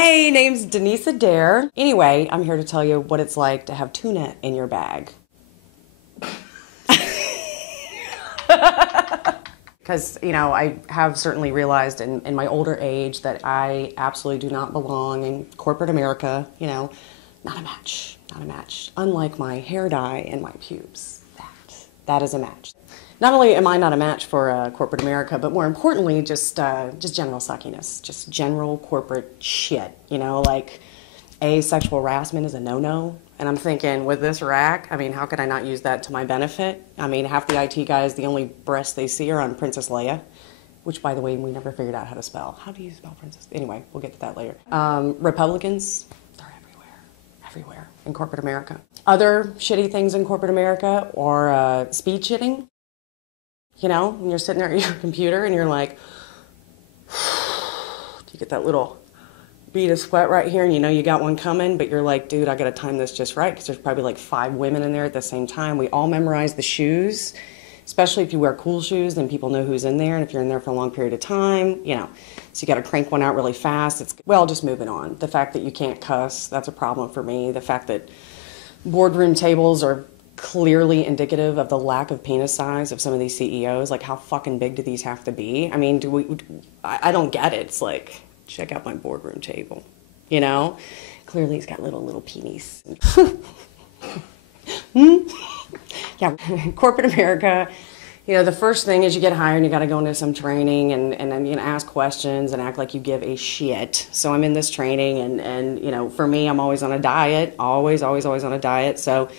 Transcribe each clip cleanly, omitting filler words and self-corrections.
Hey, name's Denise Adair. Anyway, I'm here to tell you what it's like to have tuna in your bag. Because, I have certainly realized in my older age that I absolutely do not belong in corporate America. Not a match, not a match. Unlike my hair dye and my pubes, that is a match. Not only am I not a match for corporate America, but more importantly, just general suckiness, just general corporate shit. Like sexual harassment is a no-no. And I'm thinking, with this rack, how could I not use that to my benefit? Half the IT guys, the only breasts they see are on Princess Leia, which, by the way, we never figured out how to spell. How do you spell princess? Anyway, we'll get to that later. Republicans, they're everywhere in corporate America. Other shitty things in corporate America are speed shitting. When you're sitting there at your computer and you're like, you get that little bead of sweat right here and you got one coming, but you're like, dude, I gotta time this just right because there's probably like 5 women in there at the same time. We all memorize the shoes, especially if you wear cool shoes, then people know who's in there, and if you're in there for a long period of time, so you gotta crank one out really fast. Well, just moving on. The fact that you can't cuss, that's a problem for me. The fact that boardroom tables are clearly indicative of the lack of penis size of some of these CEOs. Like, how fucking big do these have to be? I don't get it. It's like, check out my boardroom table, Clearly he's got little penis. Yeah, corporate America, the first thing is you get hired and you got to go into some training and then you ask questions and act like you give a shit. So I'm in this training and for me, I'm always on a diet, always on a diet. So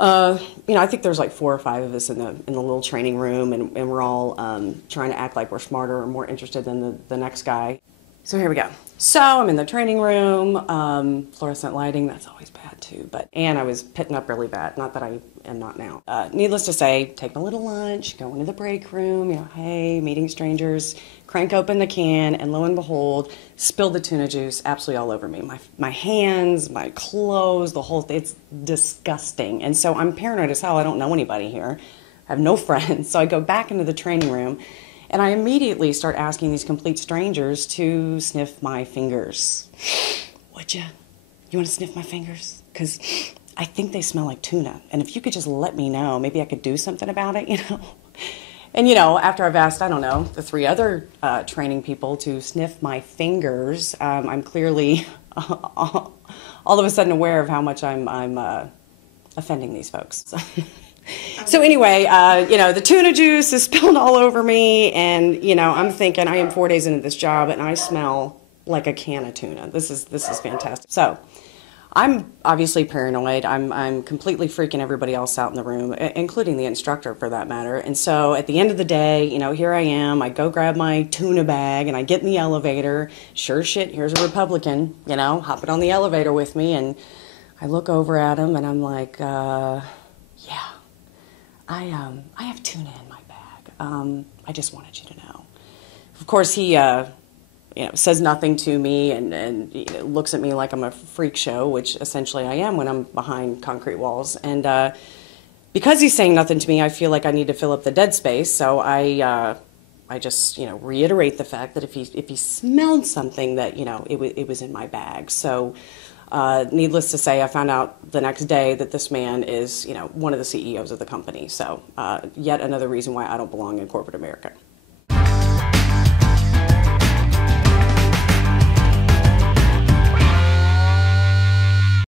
I think there's like 4 or 5 of us in the little training room, and we're all trying to act like we're smarter or more interested than the next guy. So here we go. So I'm in the training room, fluorescent lighting, that's always bad too, and I was pitting up really bad, not that I am not now. Needless to say, take a little lunch, go into the break room, hey, meeting strangers, crank open the can, and lo and behold, spilled the tuna juice absolutely all over me. My hands, my clothes, the whole thing, it's disgusting. And so I'm paranoid as hell, I don't know anybody here, I have no friends, so I go back into the training room, and I immediately start asking these complete strangers to sniff my fingers. Would you? You want to sniff my fingers? Because I think they smell like tuna. And if you could just let me know, maybe I could do something about it, And, after I've asked, I don't know, the 3 other training people to sniff my fingers, I'm clearly all of a sudden aware of how much I'm offending these folks. So anyway, the tuna juice is spilled all over me, and, I'm thinking I am 4 days into this job, and I smell like a can of tuna. This is fantastic. So I'm obviously paranoid. I'm completely freaking everybody else out in the room, including the instructor for that matter. And so at the end of the day, here I am. I go grab my tuna bag, and I get in the elevator. Sure shit, here's a Republican, hopping on the elevator with me, and I look over at him, and I'm like, yeah. I have tuna in my bag. I just wanted you to know. Of course, he, says nothing to me and looks at me like I'm a freak show, which essentially I am when I'm behind concrete walls. And because he's saying nothing to me, I feel like I need to fill up the dead space. So I just, reiterate the fact that if he smelled something, that it was in my bag. So. Needless to say, I found out the next day that this man is, one of the CEOs of the company. So yet another reason why I don't belong in corporate America.